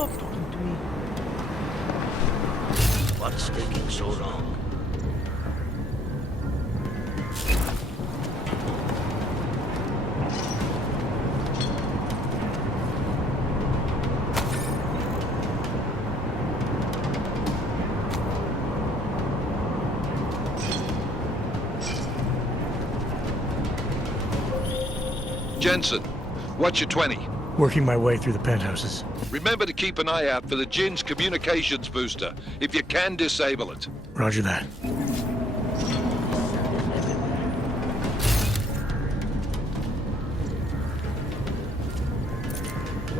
Stop talking to me. What's taking so long? Jensen, what's your 20? Working my way through the penthouses. Remember to keep an eye out for the Jinn's communications booster. If you can, disable it. Roger that.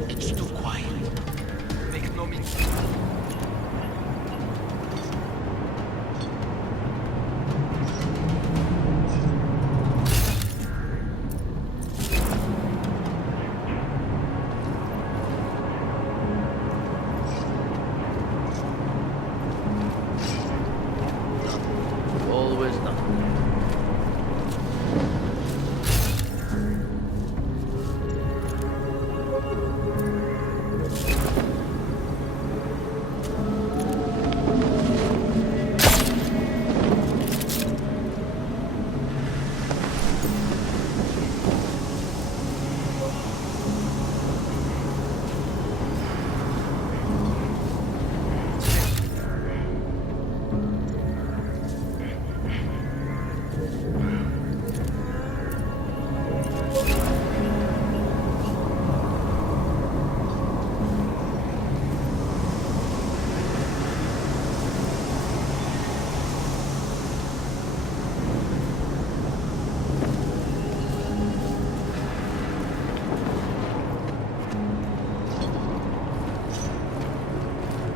It's too quiet. Make no means. Always nothing.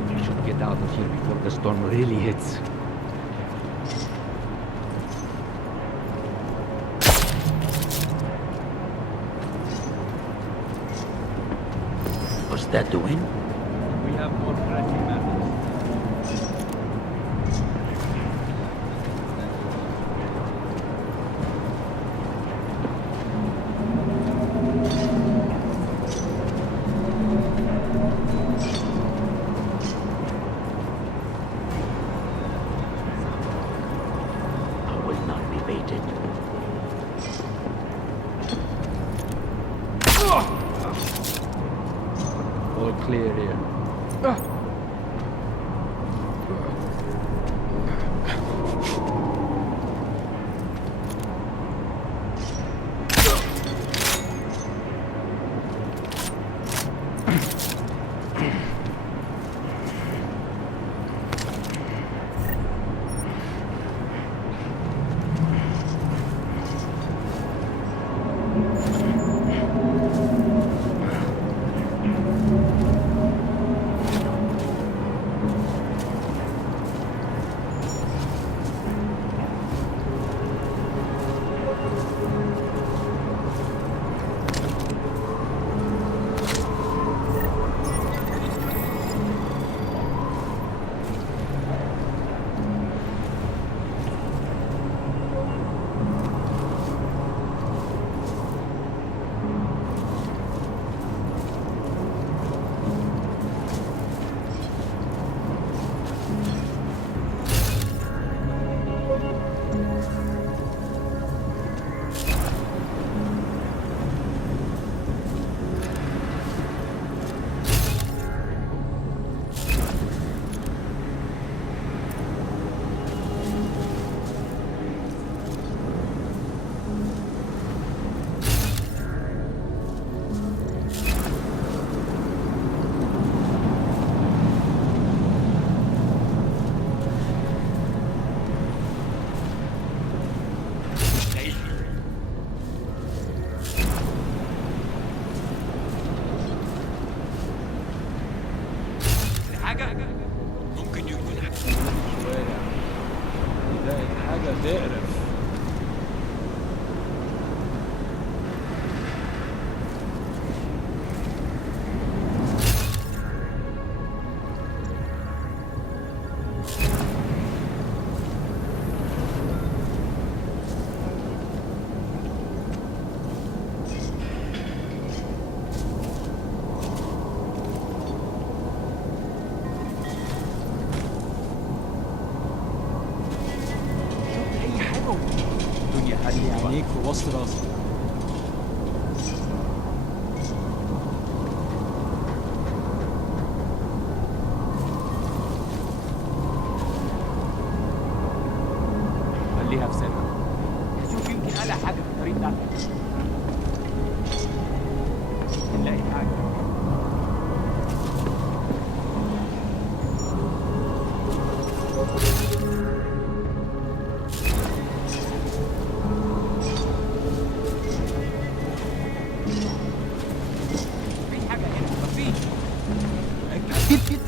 We should get out of here before the storm really hits. What's that doing? We have more pressing matters. I will not be baited. All clear here. ممكن يكون شوية. بداية حاجة تقرف. وسط راسي. خليها في سرها. شوف يمكن ألاقي حاجة في الطريق ده. نلاقي حاجة. مفيش حاجة هنا، مفيش. أكيد كده.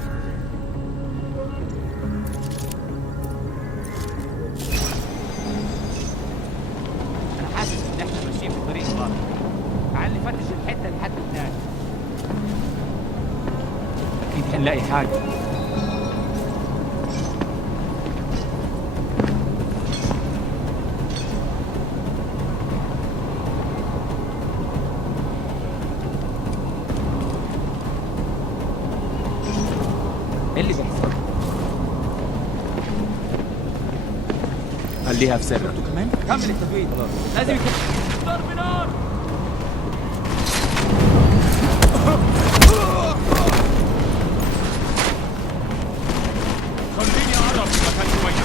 أنا حاسس إن إحنا ماشيين في طريق غلط. تعال نفتش الحتة لحد هناك. أكيد هنلاقي حاجة. إيه اللي بيحصل؟ خليها في سرك. كمان؟ كمل التبويض. لازم يكون ضرب نار. خليني اقرب في مكان كويس.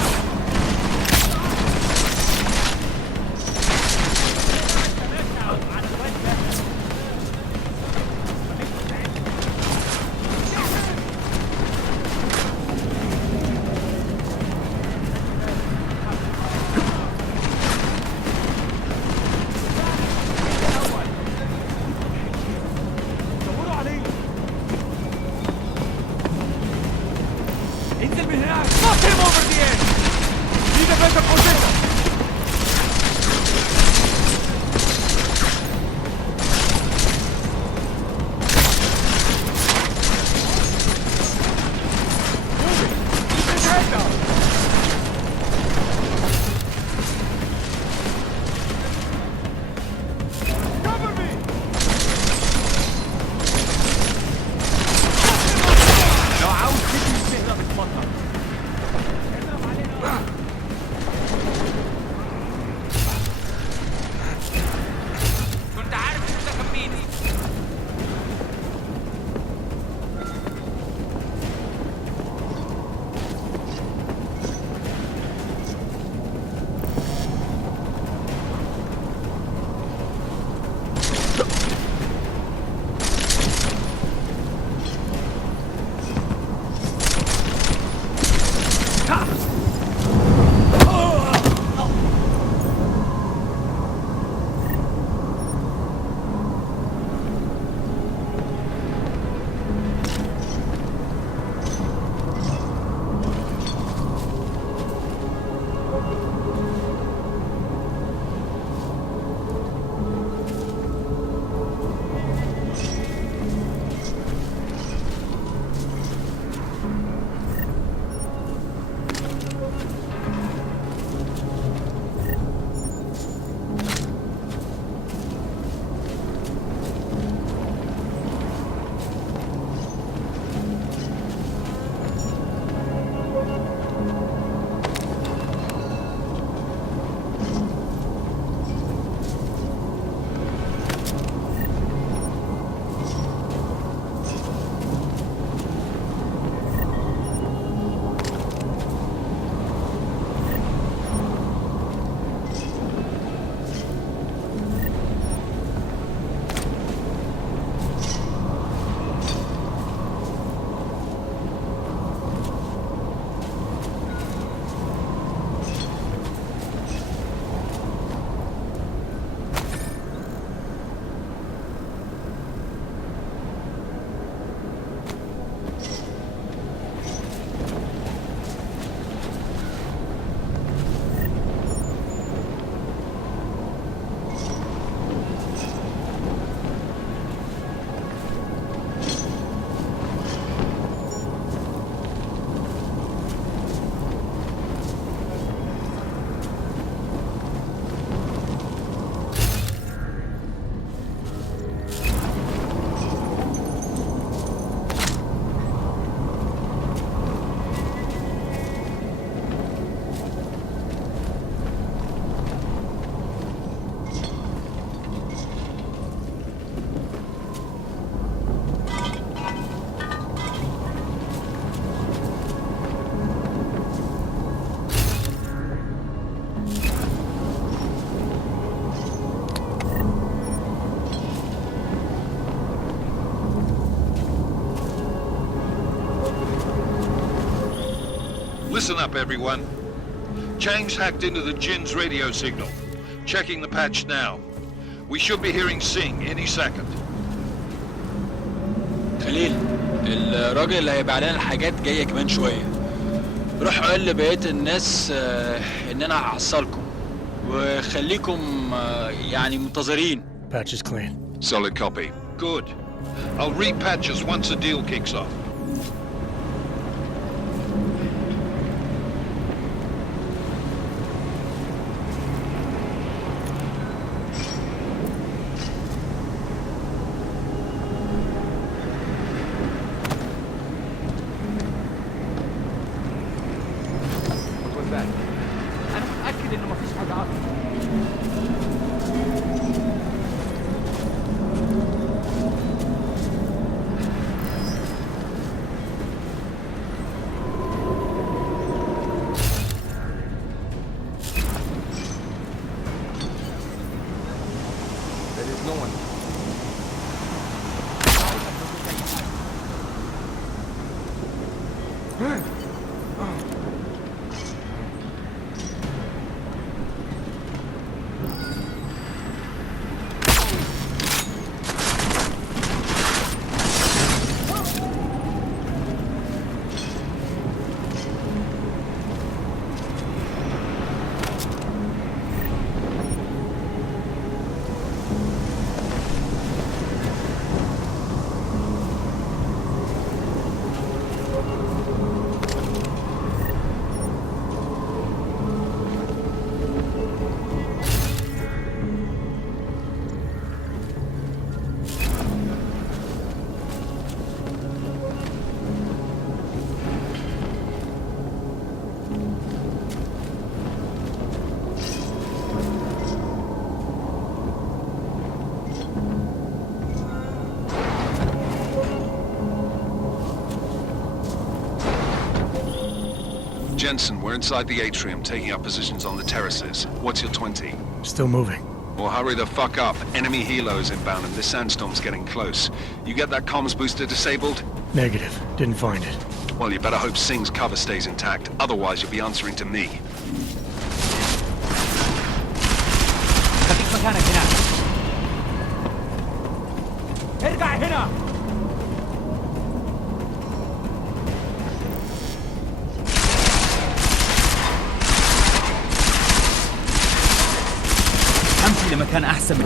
دوروا عليه. انزل من هناك. Knock him over the edge. Need a better position. Moving. Keep his head down. Cover me. لو عاوز تجري تقدر تتفضل. اضرب عليه نار. Listen up, everyone. Chang's hacked into the Jin's radio signal. Checking the patch now. We should be hearing Singh any second. خليل، الراجل اللي هيبقى علينا الحاجات جاية كمان شوية. روح قول لبقية الناس إن أنا هحصلكم وخليكم يعني منتظرين. Patch is clean. Solid copy. Good. I'll repatch us once the deal kicks off. انا متاكد انه مفيش حاجه اكتر. Jensen, we're inside the atrium, taking up positions on the terraces. What's your 20? Still moving. Well, hurry the fuck up. Enemy helos inbound and this sandstorm's getting close. You get that comms booster disabled? Negative. Didn't find it. Well, you better hope Singh's cover stays intact. Otherwise, you'll be answering to me. خليك مكانك هناك. ارجع هنا. امشي لمكان احسن من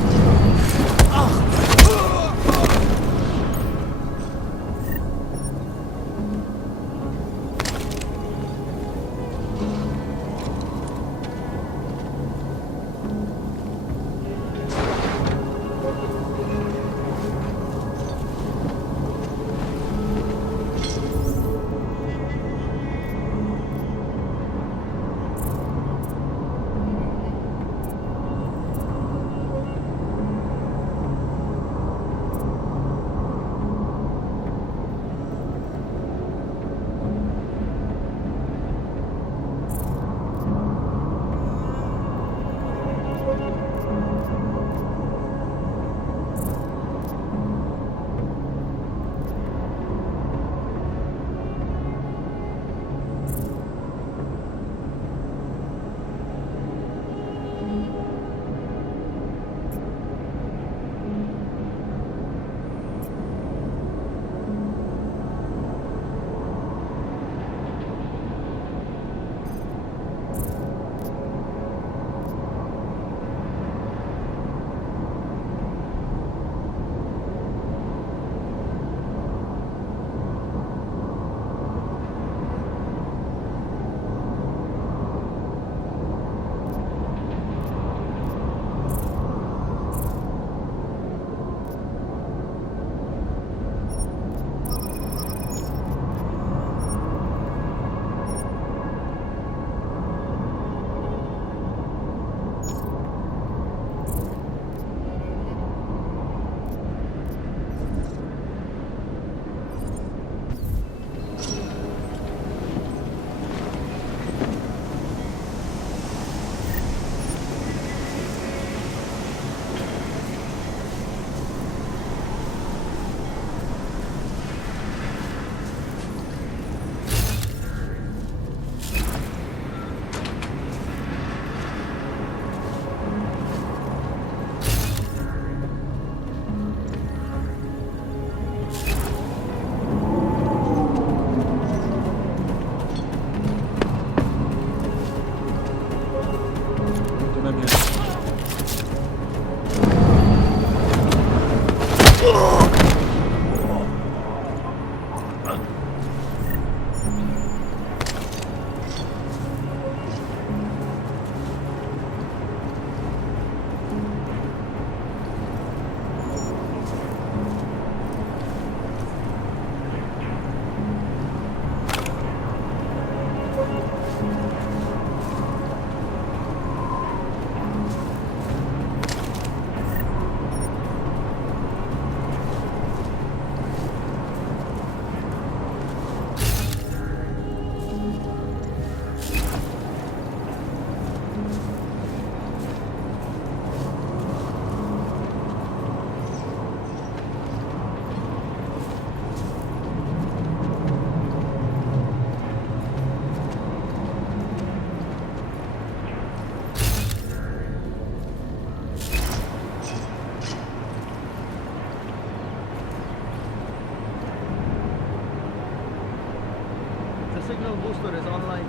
signal booster is online.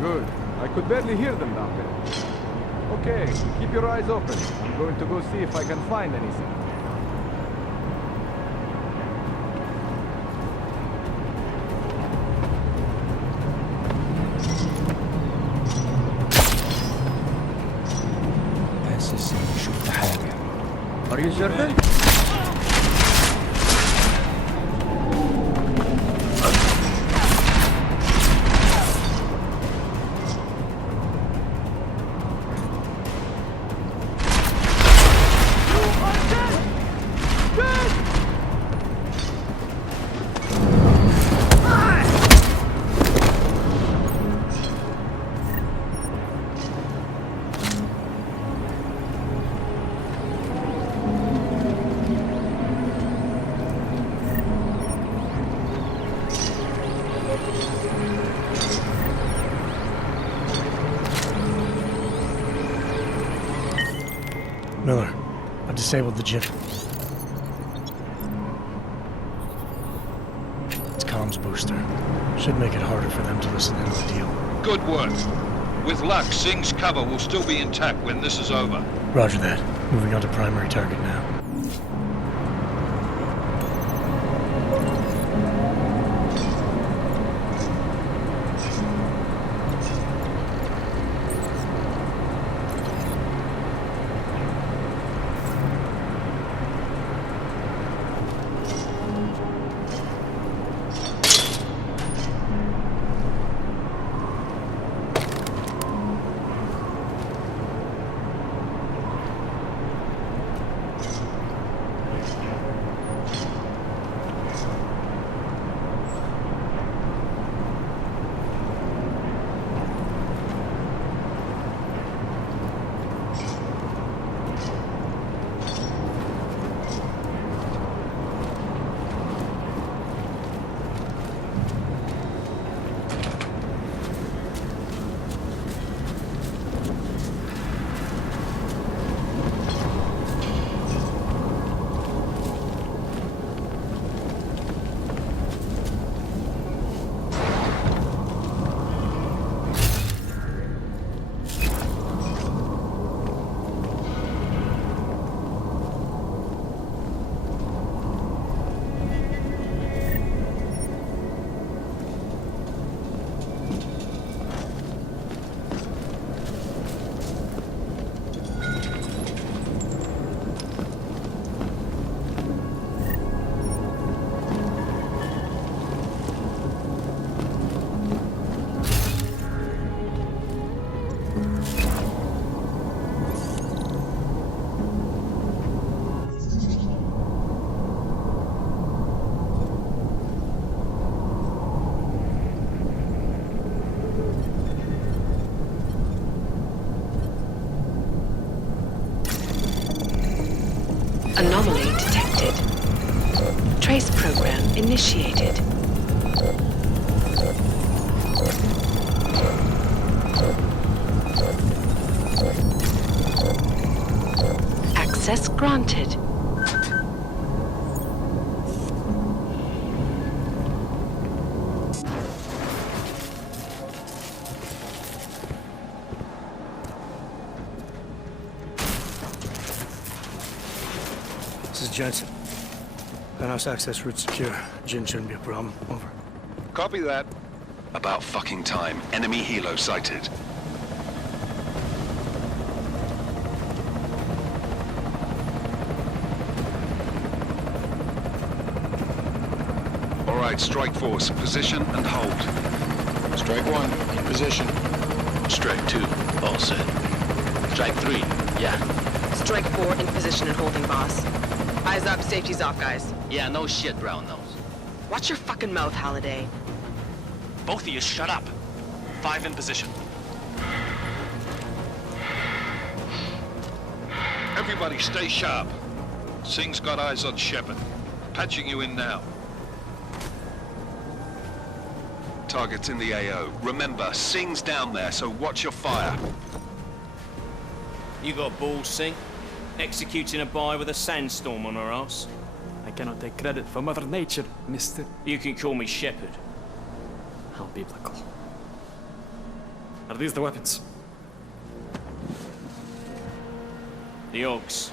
Good. I could barely hear them down there. Okay, keep your eyes open. I'm going to go see if I can find anything. حاسس اني شفت حاجة. Are you certain? Miller, I've disabled the gym. It's comms booster. Should make it harder for them to listen in on the deal. Good work. With luck, Singh's cover will still be intact when this is over. Roger that. Moving on to primary target now. Anomaly detected. Trace program initiated. Access granted. This is Jensen. Penthouse access route secure. Jin shouldn't be a problem. Over. Copy that. About fucking time. Enemy helo sighted. All right, strike force. Position and hold. Strike 1, in position. Strike 2, all set. Strike 3, yeah. Strike 4 in position and holding, boss. Eyes up, safety's off, guys. Yeah, no shit, brown nose. Watch your fucking mouth, Halliday. Both of you shut up. 5 in position. Everybody stay sharp. Singh's got eyes on Shepard. Patching you in now. Target's in the AO. Remember, Singh's down there, so watch your fire. You got balls, Singh? Executing a buy with a sandstorm on her ass? I cannot take credit for Mother Nature, mister. You can call me Shepard. How biblical. Are these the weapons? The Augs.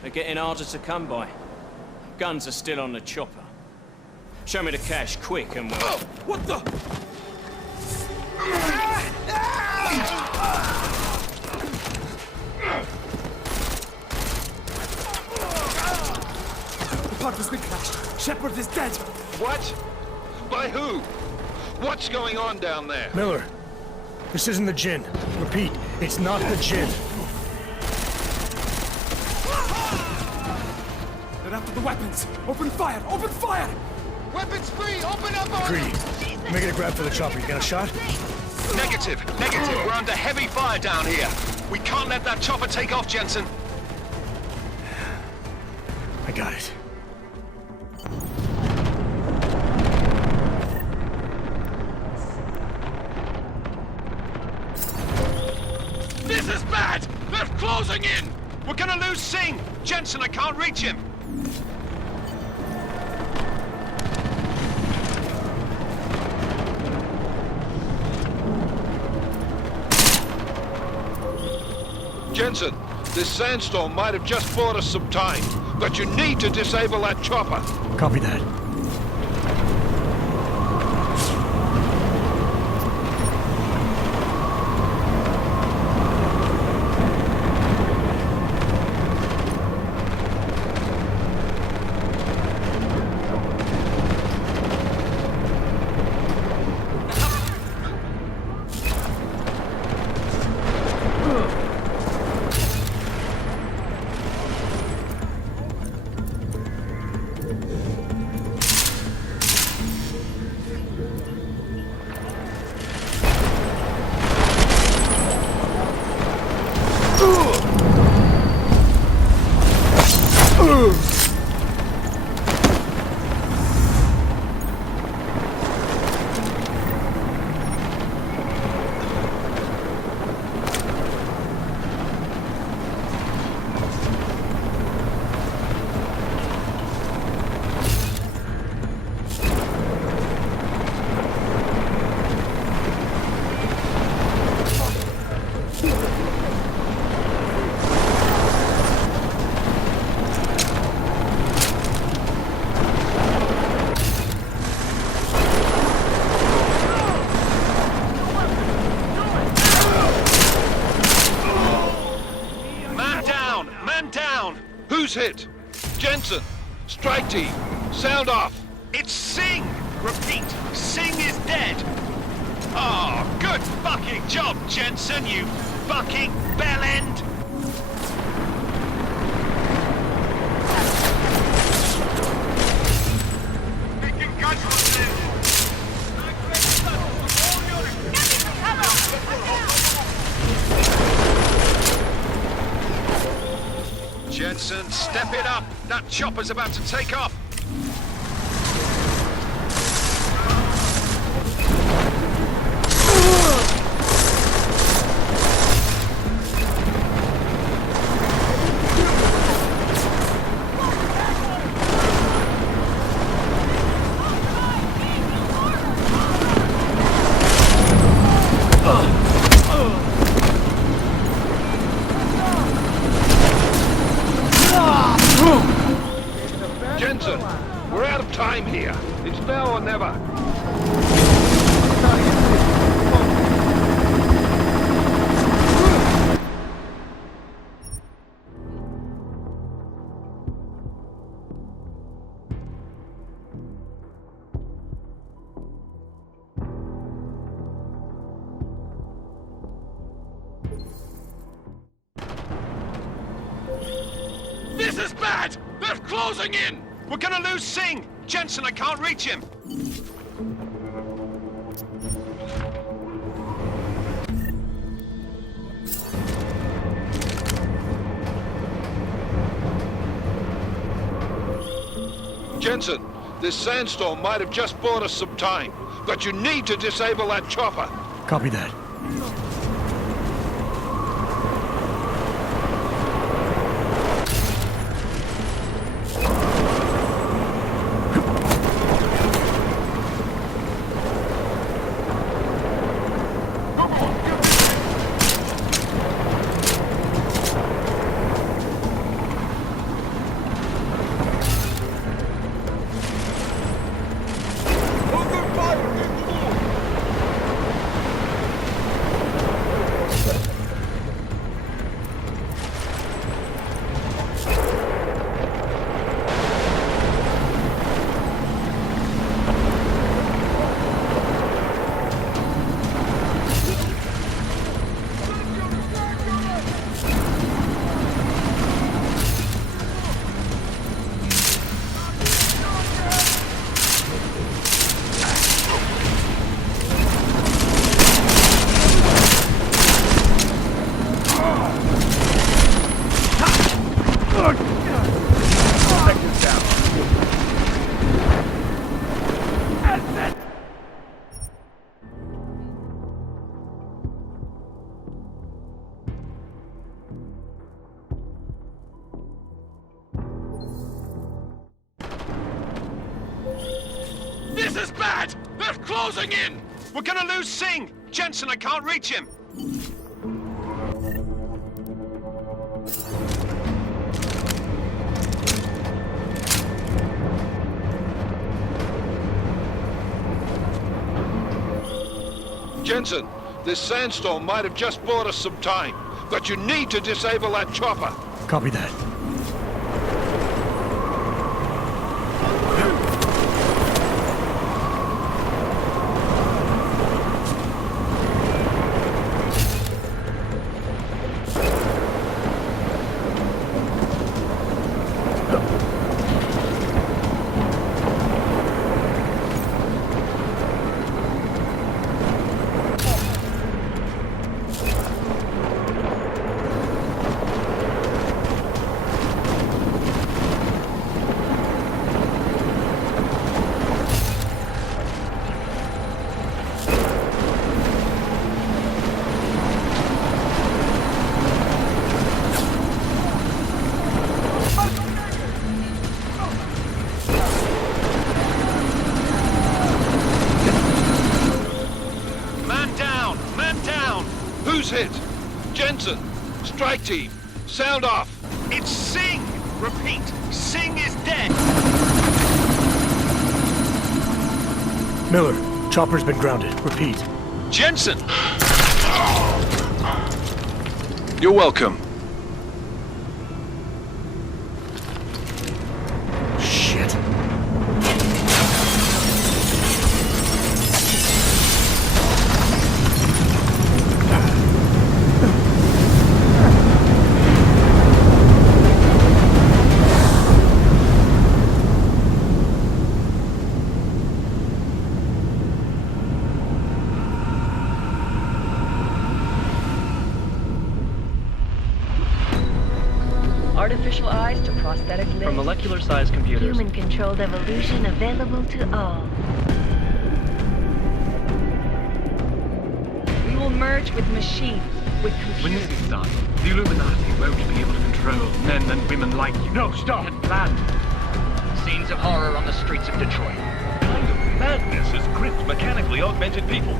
They're getting harder to come by. Guns are still on the chopper. Show me the cash, quick, and we'll... Oh, what the? The part has been crashed. Shepard is dead. What? By who? What's going on down there? Miller, this isn't the Jinn. Repeat, it's not the Jinn. They're after the weapons. Open fire! Open fire! Weapons free! Open up on Greedy, making a grab for the chopper. You got a shot? Negative. We're under heavy fire down here. We can't let that chopper take off, Jensen. I got it. This is bad! They're closing in! We're gonna lose Singh! Jensen, I can't reach him! Jensen, this sandstorm might have just bought us some time, but you need to disable that chopper. Copy that. Who's hit? Jensen! Strike team! Sound off! It's Singh! Repeat, Singh is dead! Oh, good fucking job, Jensen, you fucking bellend! Jensen, step it up! That chopper's about to take off! Jensen, we're out of time here. It's now or never. This is bad! They're closing in! We're gonna lose Singh! Jensen, I can't reach him! Jensen, this sandstorm might have just bought us some time, but you need to disable that chopper. Copy that. This is bad! They're closing in! We're gonna lose Singh! Jensen, I can't reach him! Jensen, this sandstorm might have just bought us some time, but you need to disable that chopper. Copy that. Who's hit? Jensen, strike team, sound off. It's Singh! Repeat, Singh is dead! Miller, chopper's been grounded. Repeat. Jensen! You're welcome. Shit. Artificial eyes to prosthetic limbs. From molecular-sized computers. Human-controlled evolution available to all. We will merge with machines, with computers. When this is done, the Illuminati won't be able to control men and women like you. No, stop! Had planned. Scenes of horror on the streets of Detroit. What kind of madness has gripped mechanically augmented people?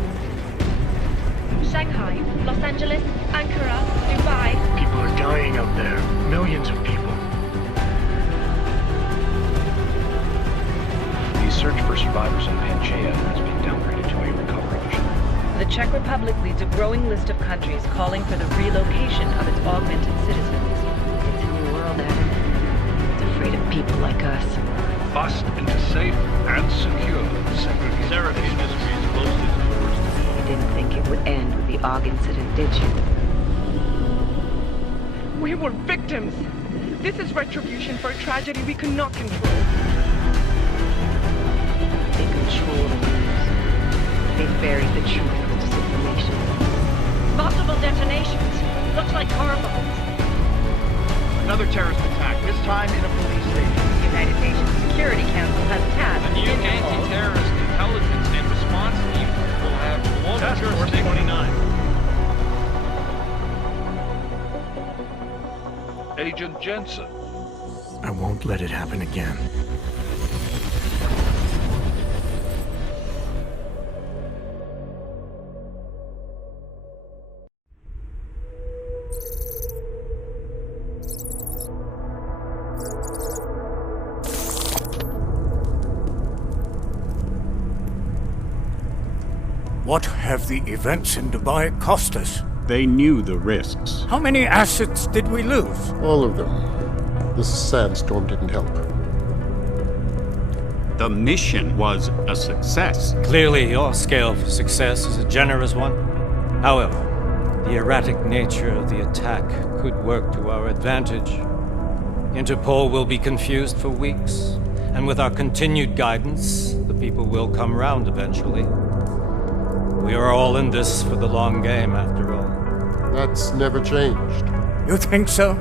Shanghai, Los Angeles, Ankara, Dubai. People are dying out there. Millions of people. The search for survivors in Pangaea has been downgraded to a recovery mission. The Czech Republic leads a growing list of countries calling for the relocation of its augmented citizens. It's a new world, Adam. It's afraid of people like us. Bust into safe and secure segregation industries closely towards. You didn't think it would end with the AUG incident, did you? We were victims. This is retribution for a tragedy we could not control. They control the news. They buried the truth with disinformation. Multiple detonations. Looks like car bombs. Another terrorist attack, this time in a police station. The United Nations Security Council has tasked The new anti-terrorist intelligence and response team will have global jurisdiction. 29. Agent Jensen. I won't let it happen again. What have the events in Dubai cost us? They knew the risks. How many assets did we lose? All of them. This sandstorm didn't help. The mission was a success. Clearly, your scale for success is a generous one. However, the erratic nature of the attack could work to our advantage. Interpol will be confused for weeks, and with our continued guidance, the people will come round eventually. We are all in this for the long game, after all. That's never changed. You think so?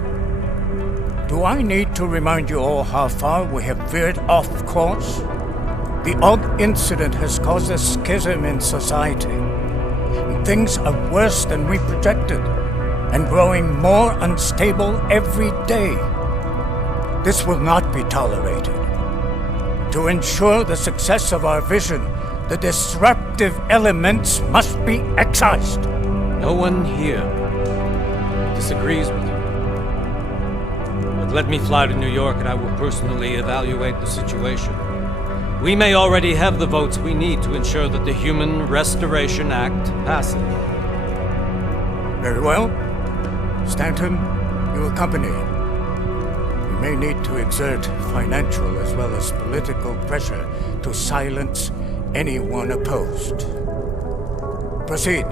Do I need to remind you all how far we have veered off course? The AUG incident has caused a schism in society. Things are worse than we projected, and growing more unstable every day. This will not be tolerated. To ensure the success of our vision, the disruptive elements must be excised. No one here disagrees with you. But let me fly to New York and I will personally evaluate the situation. We may already have the votes we need to ensure that the Human Restoration Act passes. Very well. Stanton, you accompany him. We may need to exert financial as well as political pressure to silence anyone opposed. Proceed.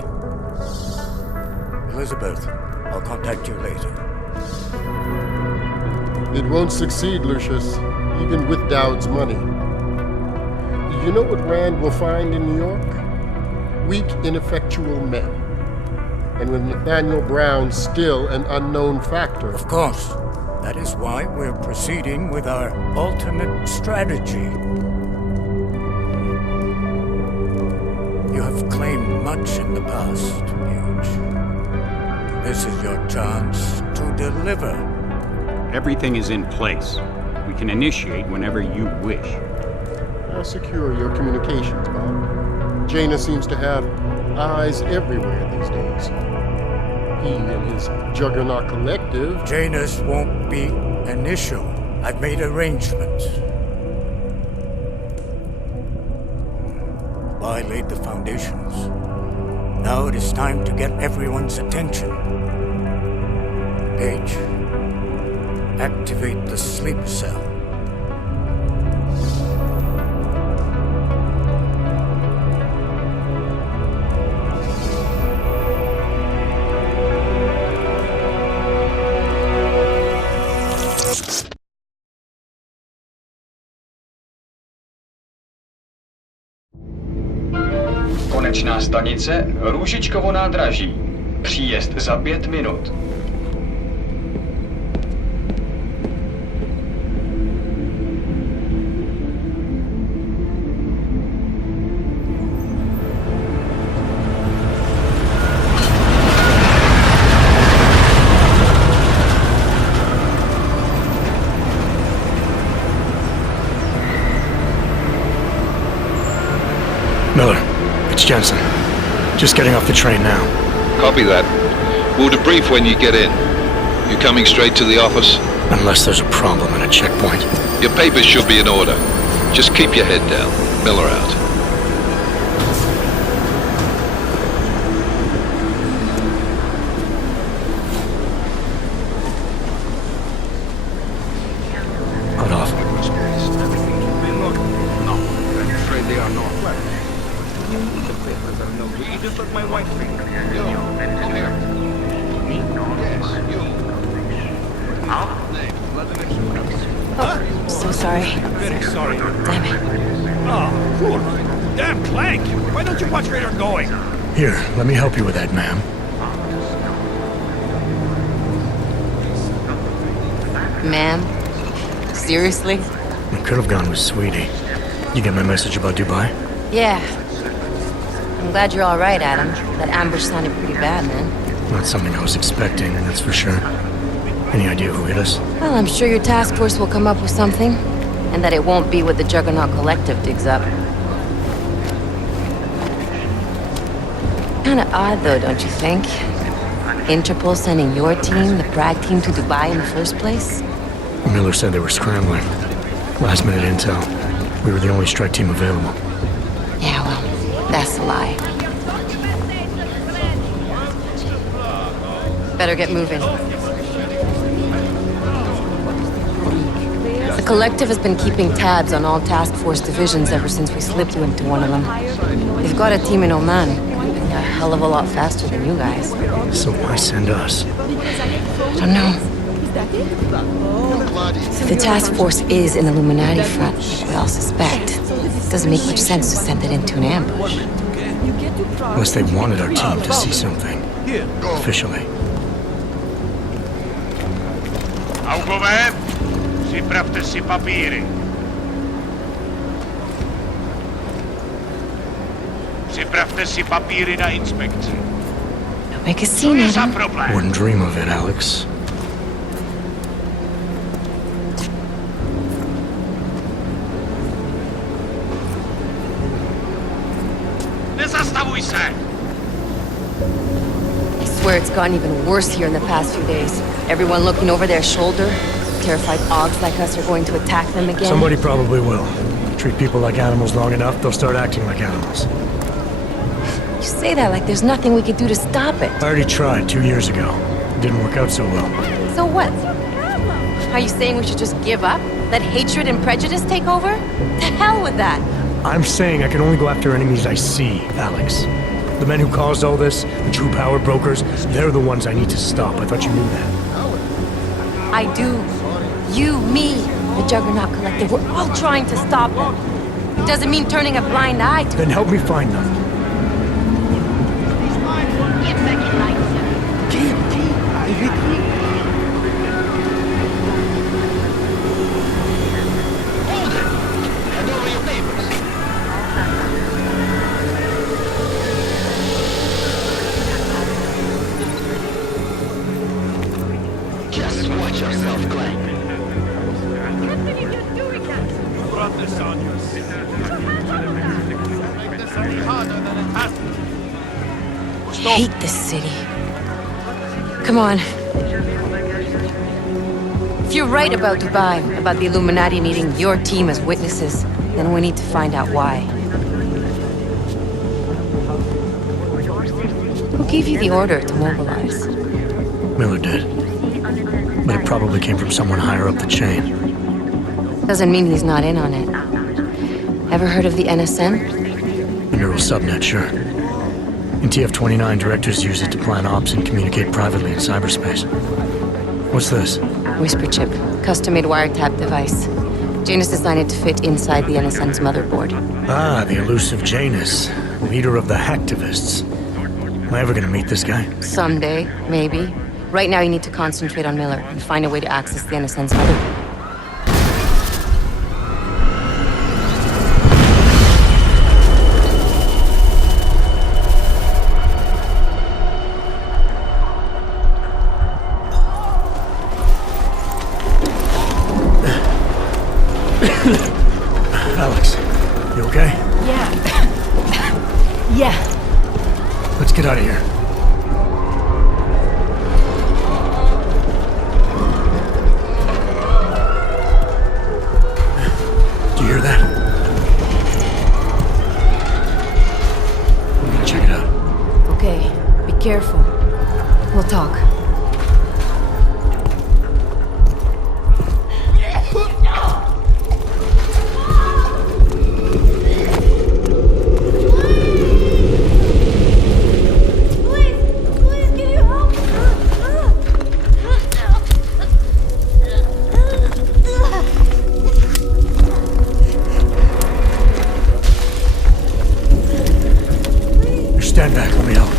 Elizabeth, I'll contact you later. It won't succeed, Lucius, even with Dowd's money. You know what Rand will find in New York? Weak, ineffectual men. And with Nathaniel Brown still an unknown factor. Of course. That is why we're proceeding with our alternate strategy. You have claimed much in the past, Huge. This is your chance to deliver. Everything is in place. We can initiate whenever you wish. How secure are your communications, Bob? Jaina seems to have eyes everywhere these days. He and his Juggernaut Collective... Jaina's won't be an issue. I've made arrangements. I laid the foundations. Now it is time to get everyone's attention. Page, activate the sleep cell. Konečná stanice Růžičkovo nádraží. Příjezd za 5 minut. Miller, it's Jensen. Just getting off the train now. Copy that. We'll debrief when you get in. You coming straight to the office? Unless there's a problem at a checkpoint. Your papers should be in order. Just keep your head down. Miller out. Hold off. No, I'm afraid they are not. You just let my wife think. Come here. Me? Yes, you. Oh, so sorry. Very sorry. Damn it. Oh, cool. Damn, Clank! Why don't you watch where you're going? Here, let me help you with that, ma'am. Ma'am? Seriously? I could have gone with Sweetie. You get my message about Dubai? Yeah. I'm glad you're all right, Adam. That ambush sounded pretty bad, man. Not something I was expecting, that's for sure. Any idea who hit us? Well, I'm sure your task force will come up with something. And that it won't be what the Juggernaut Collective digs up. Kinda odd, though, don't you think? Interpol sending your team, the Bragg team, to Dubai in the first place? Miller said they were scrambling. Last minute intel. We were the only strike team available. Yeah, well, that's a lie. Better get moving. The Collective has been keeping tabs on all task force divisions ever since we slipped you into one of them. They've got a team in Oman. They're a hell of a lot faster than you guys. So why send us? I don't know. If the task force is an Illuminati front, we all suspect, it doesn't make much sense to send it into an ambush. Unless they wanted our team to see something. Officially. Augové, připravte si papíry. Připravte si papíry na inspekci. Don't make a scene, Adam. Wouldn't dream of it, Alex. Оставуйся! I swear it's gotten even worse here in the past few days. Everyone looking over their shoulder. Terrified Augs like us are going to attack them again. Somebody probably will. Treat people like animals long enough, they'll start acting like animals. You say that like there's nothing we could do to stop it. I already tried 2 years ago. It didn't work out so well. So what? Are you saying we should just give up? Let hatred and prejudice take over? To hell with that! I'm saying I can only go after enemies I see, Alex. The men who caused all this, the true power brokers, they're the ones I need to stop. I thought you knew that. I do. You, me, the Juggernaut Collective, we're all trying to stop them. It doesn't mean turning a blind eye to... Then help me find them. Just watch yourself, Glenn. You brought this on yourself. Make this any harder than it has to be. I hate this city. Come on. If you're right about Dubai, about the Illuminati needing your team as witnesses, then we need to find out why. Who gave you the order to mobilize? Miller did. But it probably came from someone higher up the chain. Doesn't mean he's not in on it. Ever heard of the NSN? The neural subnet, sure. In TF-29, directors use it to plan ops and communicate privately in cyberspace. What's this? Whisper chip, custom-made wiretap device. Janus designed it to fit inside the NSN's motherboard. Ah, the elusive Janus, leader of the hacktivists. Am I ever gonna meet this guy? Someday, maybe. Right now you need to concentrate on Miller and find a way to access the NSN's motherboard. Alex, you okay? Yeah. Yeah. Let's get out of here. Do you hear that? I'm gonna check it out. Okay, be careful. We'll talk. Stand back, let me help.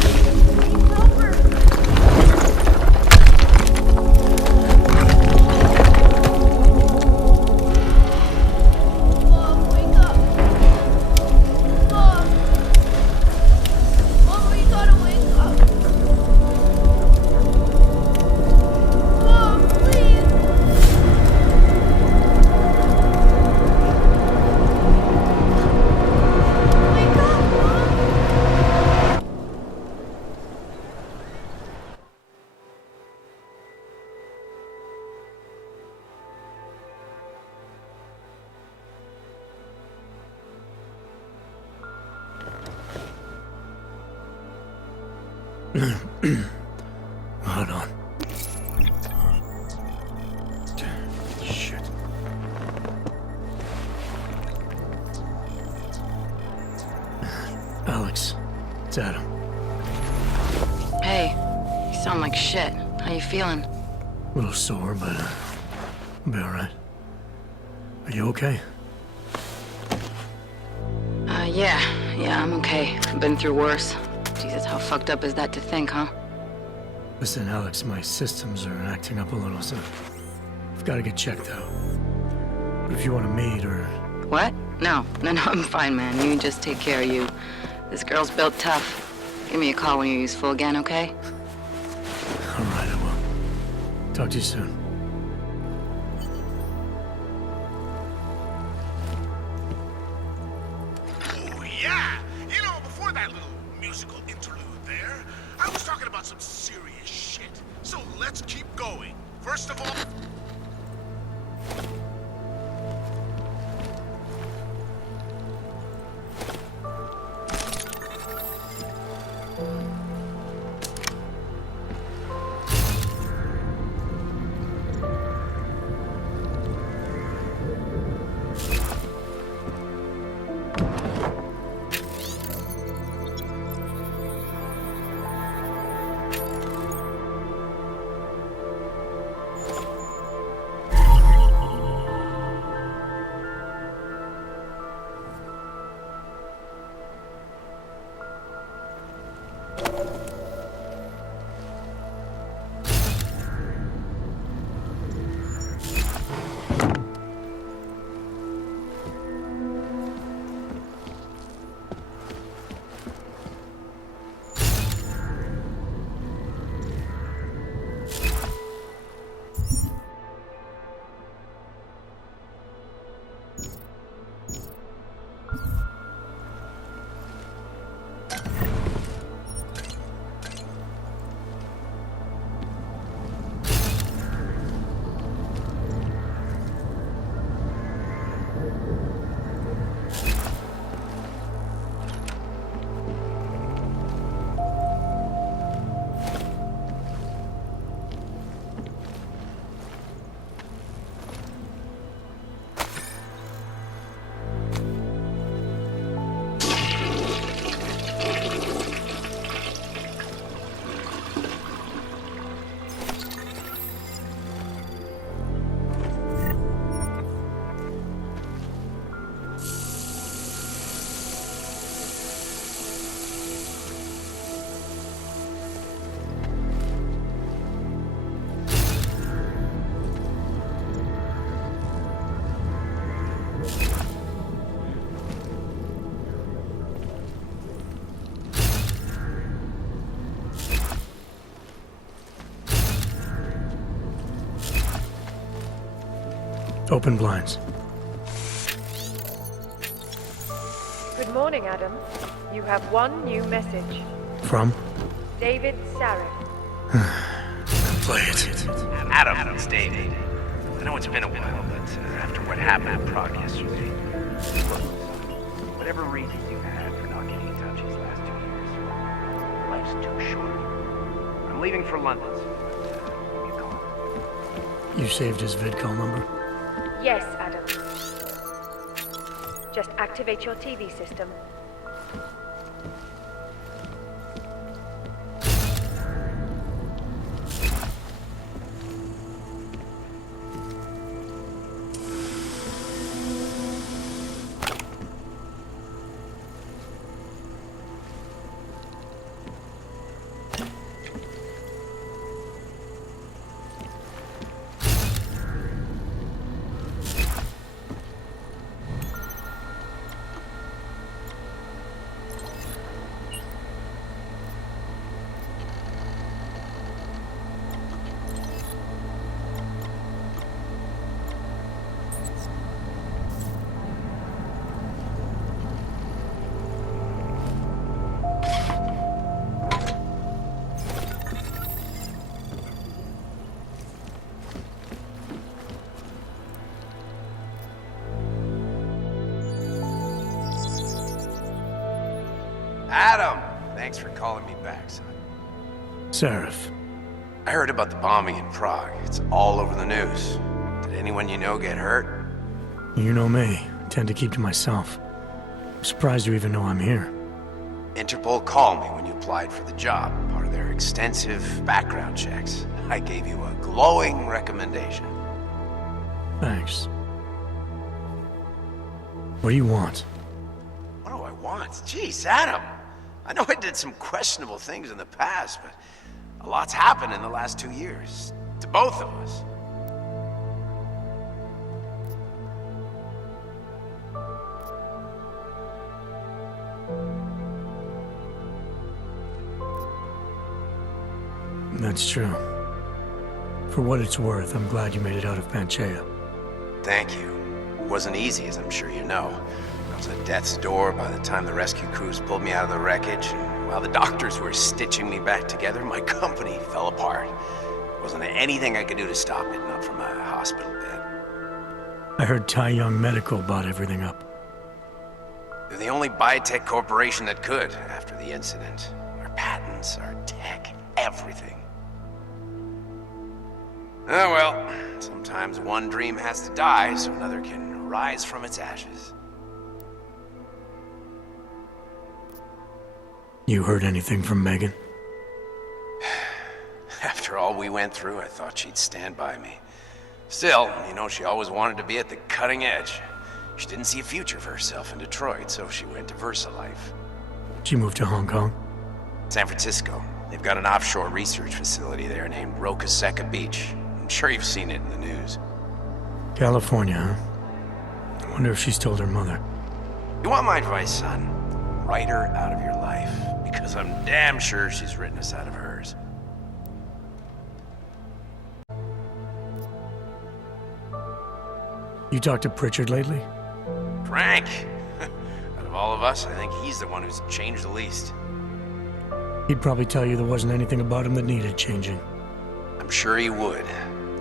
Hold on. Shit. Alex, it's Adam. Hey, you sound like shit. How you feeling? A little sore, but I'll be alright. Are you okay? Yeah, I'm okay. I've been through worse. Jesus, how fucked up is that to think, huh? Listen, Alex, my systems are acting up a little, so I've got to get checked out. But if you want to meet or... What? No, I'm fine, man. You just take care of you. This girl's built tough. Give me a call when you're useful again, okay? Alright, I will. Talk to you soon. Oh, yeah! You know, before that little musical interlude there. I was talking about some serious shit. So let's keep going. First of all... Open blinds. Good morning, Adam. You have one new message. From? David Sarek. Play it. Adam, it's David. I know it's been a while, but after what happened in Prague yesterday, whatever reasons you had for not getting in touch these last 2 years, life's too short. I'm leaving for London, so give me a call. You saved his vidcall number? Yes, Adam. Just activate your TV system. Adam! Thanks for calling me back, son. Seraph. I heard about the bombing in Prague. It's all over the news. Did anyone you know get hurt? You know me. I tend to keep to myself. I'm surprised you even know I'm here. Interpol called me when you applied for the job, part of their extensive background checks. I gave you a glowing recommendation. Thanks. What do you want? What do I want? Jeez, Adam! I know I did some questionable things in the past, but a lot's happened in the last 2 years. To both of us. That's true. For what it's worth, I'm glad you made it out of Panchea. Thank you. It wasn't easy, as I'm sure you know. I was at death's door by the time the rescue crews pulled me out of the wreckage. And while the doctors were stitching me back together, my company fell apart. There wasn't anything I could do to stop it, not from a hospital bed. I heard Tai Young Medical bought everything up. They're the only biotech corporation that could after the incident. Our patents, our tech, everything. Oh well, sometimes one dream has to die so another can rise from its ashes. You heard anything from Megan? After all we went through, I thought she'd stand by me. Still, you know, she always wanted to be at the cutting edge. She didn't see a future for herself in Detroit, so she went to VersaLife. She moved to Hong Kong? San Francisco. They've got an offshore research facility there named Rokaseca Beach. I'm sure you've seen it in the news. California, huh? I wonder if she's told her mother. You want my advice, son? Write her out of your life, because I'm damn sure she's written us out of hers. You talked to Pritchard lately? Frank! Out of all of us, I think he's the one who's changed the least. He'd probably tell you there wasn't anything about him that needed changing. I'm sure he would.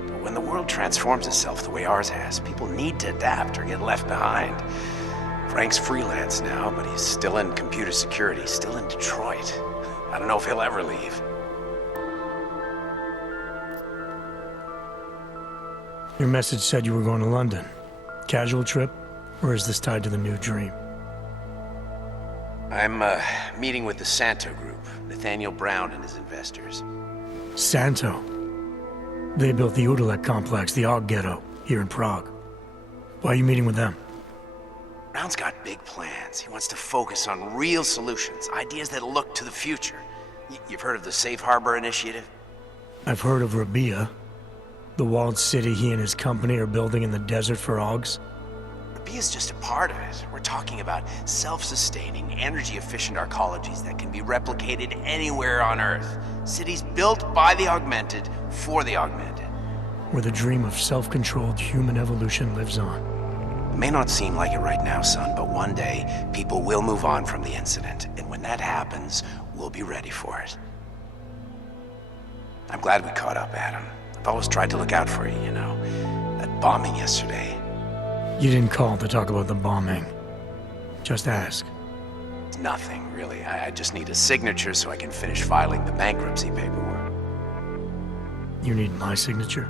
But when the world transforms itself the way ours has, people need to adapt or get left behind. Frank's freelance now, but he's still in computer security, still in Detroit. I don't know if he'll ever leave. Your message said you were going to London. Casual trip? Or is this tied to the new dream? I'm meeting with the Santo Group, Nathaniel Brown and his investors. Santo? They built the Udalek complex, the Og Ghetto, here in Prague. Why are you meeting with them? Brown's got big plans. He wants to focus on real solutions, ideas that look to the future. You've heard of the Safe Harbor Initiative? I've heard of Rabia, the walled city he and his company are building in the desert for Augs. Rabia's just a part of it. We're talking about self-sustaining, energy-efficient arcologies that can be replicated anywhere on Earth. Cities built by the augmented, for the augmented. Where the dream of self-controlled human evolution lives on. It may not seem like it right now, son, but one day, people will move on from the incident. And when that happens, we'll be ready for it. I'm glad we caught up, Adam. I've always tried to look out for you, you know. That bombing yesterday. You didn't call to talk about the bombing. Just ask. It's nothing, really. I just need a signature so I can finish filing the bankruptcy paperwork. You need my signature?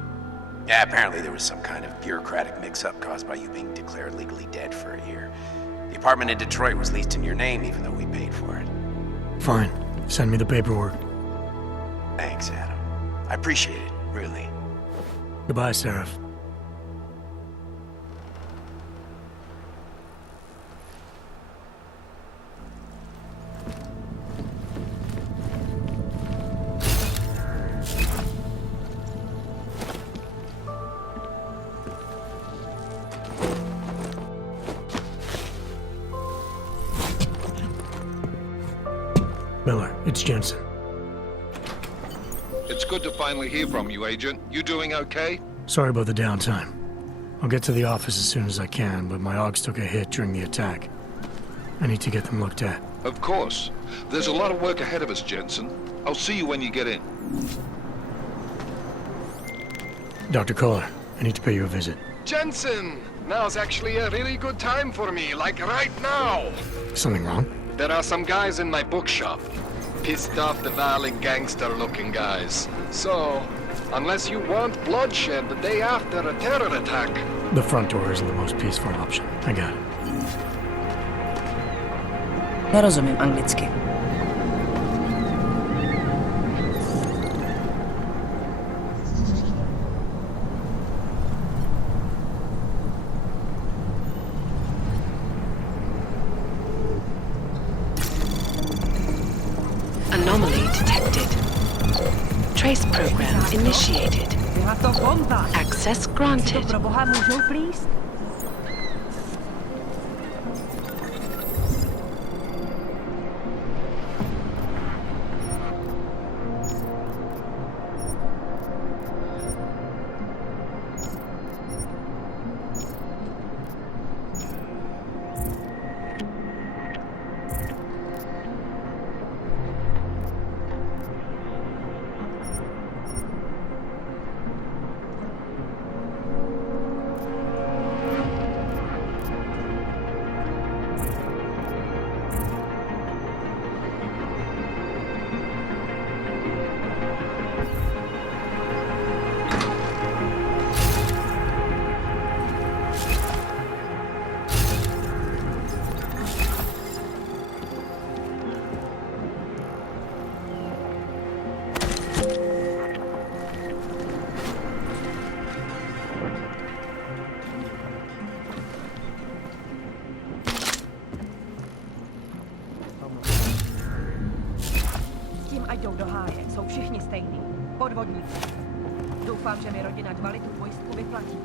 Yeah, apparently there was some kind of bureaucratic mix-up caused by you being declared legally dead for a year. The apartment in Detroit was leased in your name even though we paid for it. Fine. Send me the paperwork. Thanks, Adam. I appreciate it, really. Goodbye, Seraph. Miller, it's Jensen. It's good to finally hear from you, Agent. You doing okay? Sorry about the downtime. I'll get to the office as soon as I can, but my Augs took a hit during the attack. I need to get them looked at. Of course. There's a lot of work ahead of us, Jensen. I'll see you when you get in. Dr. Kohler, I need to pay you a visit. Jensen! Now's actually a really good time for me, like right now! Something wrong? There are some guys in my bookshop. Pissed off the violent gangster-looking guys. So, unless you want bloodshed the day after a terror attack... The front door isn't the most peaceful option. I got it. Nie rozumiem angielski. Anomaly detected. Trace program initiated. Access granted. ať jdou do háje, jsou všichni stejní. Podvodníci. Doufám, že mi rodina Dvali tu pojistku vyplatí.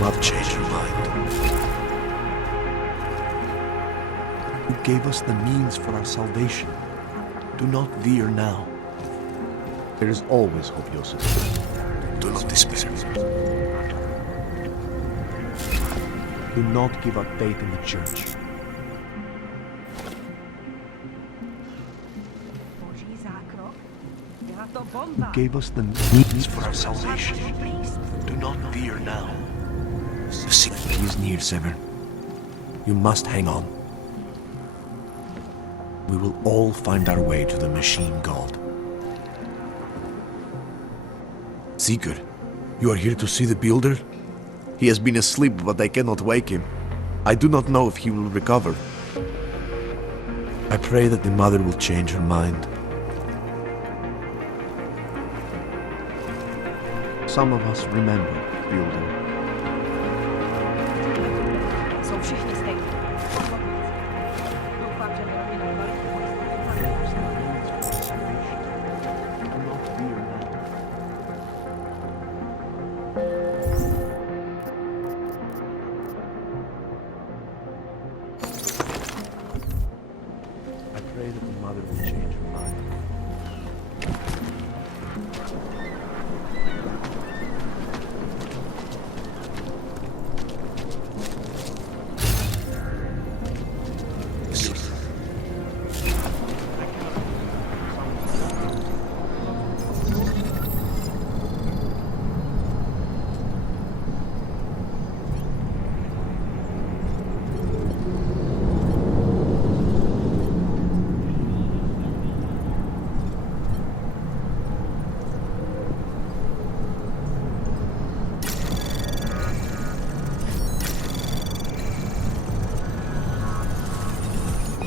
Not change your mind. You gave us the means for our salvation. Do not veer now. There is always hope, Joseph. Do not despair. Do not give up faith in the church. You gave us the means for our salvation. Do not veer now. The city is near, Sever. You must hang on. We will all find our way to the machine god. Sigurd, you are here to see the builder? He has been asleep, but I cannot wake him. I do not know if he will recover. I pray that the mother will change her mind. Some of us remember builder. Jsou jsou všichni stejní. Podvodníci. Doufám, že mi rodina kvalitu I pray that the mother will change her mind.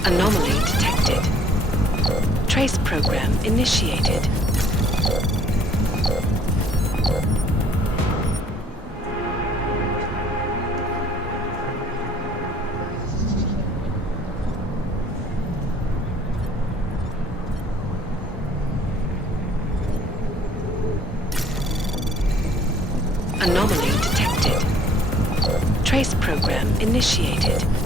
Anomaly detected. Trace program initiated. Anomaly detected. Trace program initiated.